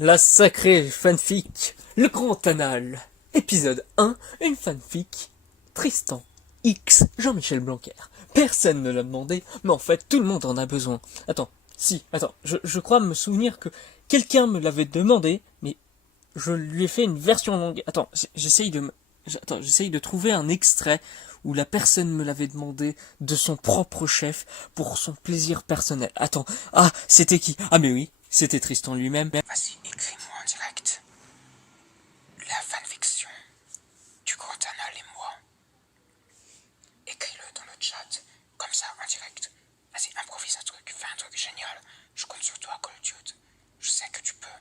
La sacrée fanfic, le grand anal. Épisode 1, une fanfic. Tristan X Jean-Michel Blanquer. Personne ne l'a demandé, mais en fait tout le monde en a besoin. Je crois me souvenir que quelqu'un me l'avait demandé, mais je lui ai fait une version longue. J'essaye de trouver un extrait où la personne me l'avait demandé de son propre chef pour son plaisir personnel. C'était qui? Ah mais oui, c'était Tristan lui-même. Vas-y, écris-moi en direct. La fanfiction du Grand Anal et moi. Écris-le dans le chat, comme ça, en direct. Vas-y, improvise un truc, fais un truc génial. Je compte sur toi, Call Dude. Je sais que tu peux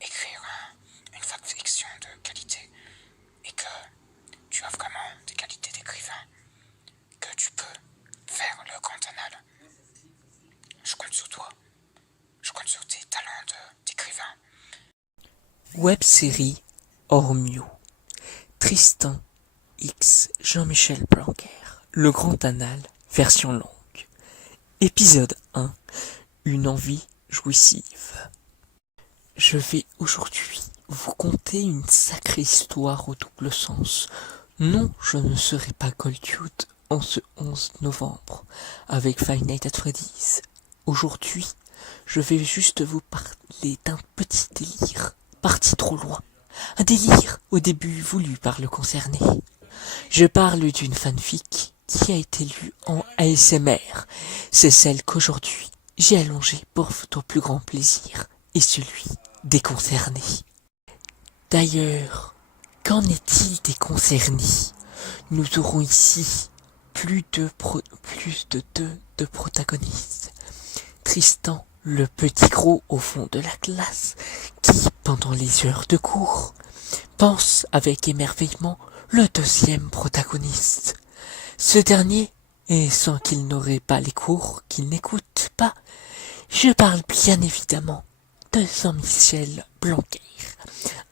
écrire une fanfiction de qualité et que tu as vraiment des qualités d'écrivain, que tu peux faire le Grand Anal. Je compte sur toi. Je compte sur tes talents d'écrivain. Web-série Ormio. Tristan X Jean-Michel Blanquer. Le Grand Anal, version longue. Épisode 1. Une envie jouissive. Je vais aujourd'hui vous conter une sacrée histoire au double sens. Non, je ne serai pas Call Dude en ce 11 novembre avec Five Nights at Freddy's. Aujourd'hui, je vais juste vous parler d'un petit délire parti trop loin. Un délire au début voulu par le concerné. Je parle d'une fanfic qui a été lue en ASMR. C'est celle qu'aujourd'hui j'ai allongée pour votre plus grand plaisir et celui des concernés. D'ailleurs, qu'en est-il des concernés? Nous aurons ici plus de deux protagonistes. Tristan, le petit gros au fond de la classe, qui, pendant les heures de cours, pense avec émerveillement le deuxième protagoniste. Ce dernier, et sans qu'il n'aurait pas les cours qu'il n'écoute pas, je parle bien évidemment de Jean-Michel Blanquer,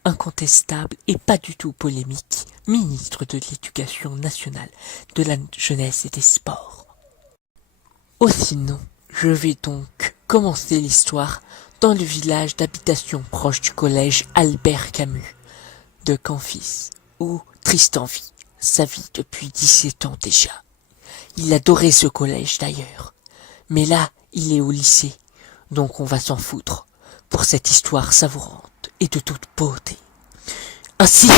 incontestable et pas du tout polémique, ministre de l'Éducation nationale, de la jeunesse et des sports. Sinon, je vais donc commencer l'histoire dans le village d'habitation proche du collège Albert Camus de Canfis, où Tristan vit sa vie depuis 17 ans déjà. Il adorait ce collège d'ailleurs, mais là, il est au lycée, donc on va s'en foutre pour cette histoire savourante et de toute beauté. Ainsi,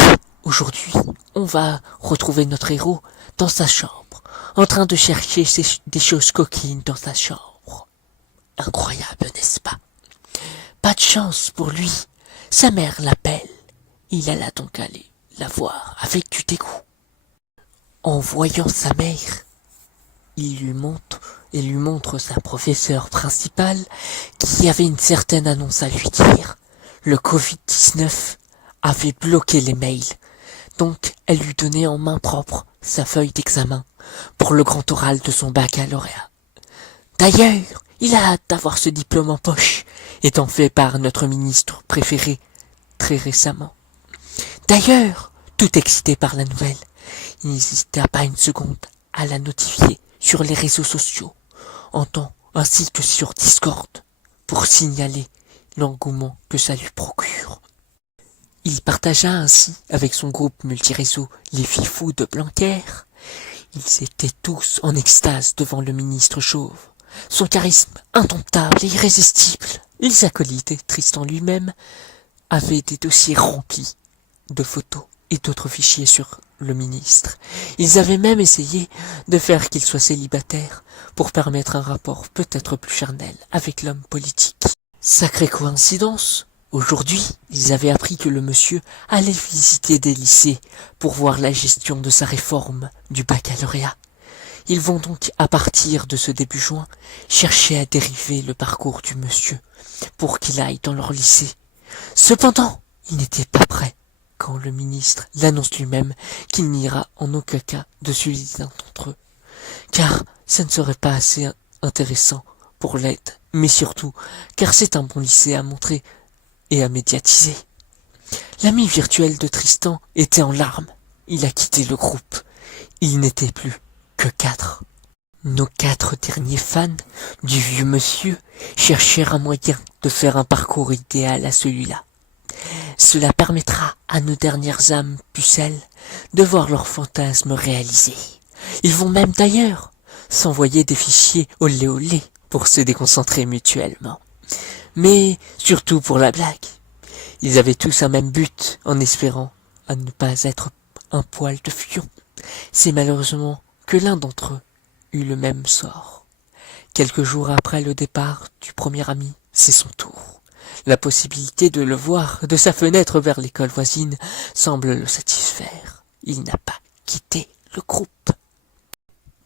aujourd'hui, on va retrouver notre héros dans sa chambre, en train de chercher des choses coquines dans sa chambre. Incroyable, n'est-ce pas? Pas de chance pour lui, sa mère l'appelle. Il alla donc aller la voir avec du dégoût. En voyant sa mère, il lui montre sa professeure principale qui avait une certaine annonce à lui dire. Le Covid-19 avait bloqué les mails, donc elle lui donnait en main propre sa feuille d'examen pour le grand oral de son baccalauréat. D'ailleurs, il a hâte d'avoir ce diplôme en poche, étant fait par notre ministre préféré très récemment. D'ailleurs, tout excité par la nouvelle, il n'hésita pas une seconde à la notifier sur les réseaux sociaux, ainsi que sur Discord, pour signaler l'engouement que ça lui procure. Il partagea ainsi avec son groupe multiréseau les fifous de Blanquer. Ils étaient tous en extase devant le ministre chauve. Son charisme indomptable et irrésistible. Les acolytes et Tristan lui-même avaient des dossiers remplis de photos et d'autres fichiers sur le ministre. Ils avaient même essayé de faire qu'il soit célibataire pour permettre un rapport peut-être plus charnel avec l'homme politique. Sacrée coïncidence, aujourd'hui, ils avaient appris que le monsieur allait visiter des lycées pour voir la gestion de sa réforme du baccalauréat. Ils vont donc, à partir de ce début juin, chercher à dériver le parcours du monsieur pour qu'il aille dans leur lycée. Cependant, il n'était pas prêt quand le ministre l'annonce lui-même qu'il n'ira en aucun cas de celui d'un d'entre eux, car ça ne serait pas assez intéressant pour l'aide, mais surtout car c'est un bon lycée à montrer et à médiatiser. L'ami virtuel de Tristan était en larmes. Il a quitté le groupe. Il n'était plus que 4. Nos 4 derniers fans du vieux monsieur cherchèrent un moyen de faire un parcours idéal à celui-là. Cela permettra à nos dernières âmes pucelles de voir leurs fantasmes réalisés. Ils vont même d'ailleurs s'envoyer des fichiers olé olé pour se déconcentrer mutuellement. Mais surtout pour la blague. Ils avaient tous un même but en espérant à ne pas être un poil de fion. C'est malheureusement que l'un d'entre eux eut le même sort. Quelques jours après le départ du premier ami, c'est son tour. La possibilité de le voir de sa fenêtre vers l'école voisine semble le satisfaire. Il n'a pas quitté le groupe.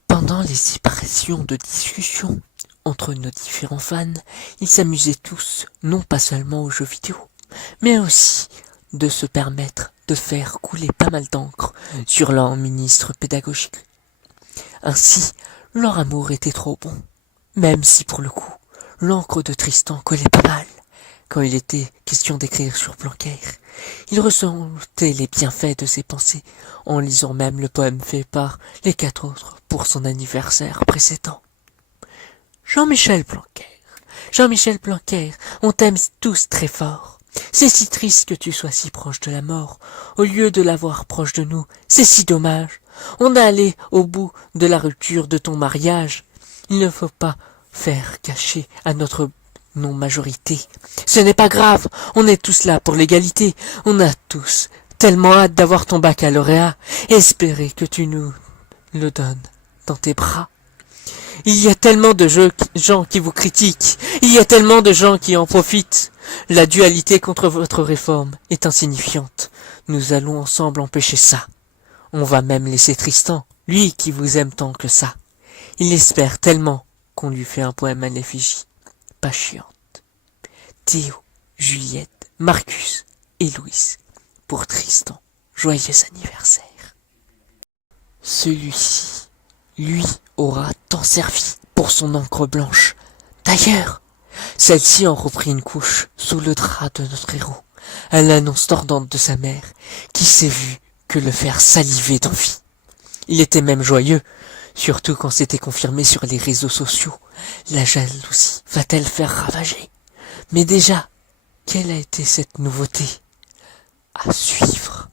Pendant les séparations de discussion entre nos différents fans, ils s'amusaient tous, non pas seulement aux jeux vidéo, mais aussi de se permettre de faire couler pas mal d'encre sur leur ministre pédagogique. Ainsi, leur amour était trop bon, même si pour le coup, l'encre de Tristan collait pas mal. Quand il était question d'écrire sur Blanquer, il ressentait les bienfaits de ses pensées, en lisant même le poème fait par les 4 autres pour son anniversaire précédent. Jean-Michel Blanquer, on t'aime tous très fort. C'est si triste que tu sois si proche de la mort, au lieu de l'avoir proche de nous, c'est si dommage. On est allé au bout de la rupture de ton mariage. Il ne faut pas faire cacher à notre non-majorité. Ce n'est pas grave, on est tous là pour l'égalité. On a tous tellement hâte d'avoir ton baccalauréat. Espérer que tu nous le donnes dans tes bras. Il y a tellement de gens qui vous critiquent. Il y a tellement de gens qui en profitent. La dualité contre votre réforme est insignifiante. Nous allons ensemble empêcher ça. On va même laisser Tristan, lui qui vous aime tant que ça. Il espère tellement qu'on lui fait un poème à l'effigie. Pas chiante. Théo, Juliette, Marcus et Louise. Pour Tristan, joyeux anniversaire. Celui-ci, lui, aura tant servi pour son encre blanche. D'ailleurs, celle-ci en reprit une couche sous le drap de notre héros, à l'annonce tordante de sa mère, qui s'est vue que le faire saliver d'envie. Il était même joyeux, surtout quand c'était confirmé sur les réseaux sociaux. La jalousie va-t-elle faire ravager? Mais déjà, quelle a été cette nouveauté? À suivre.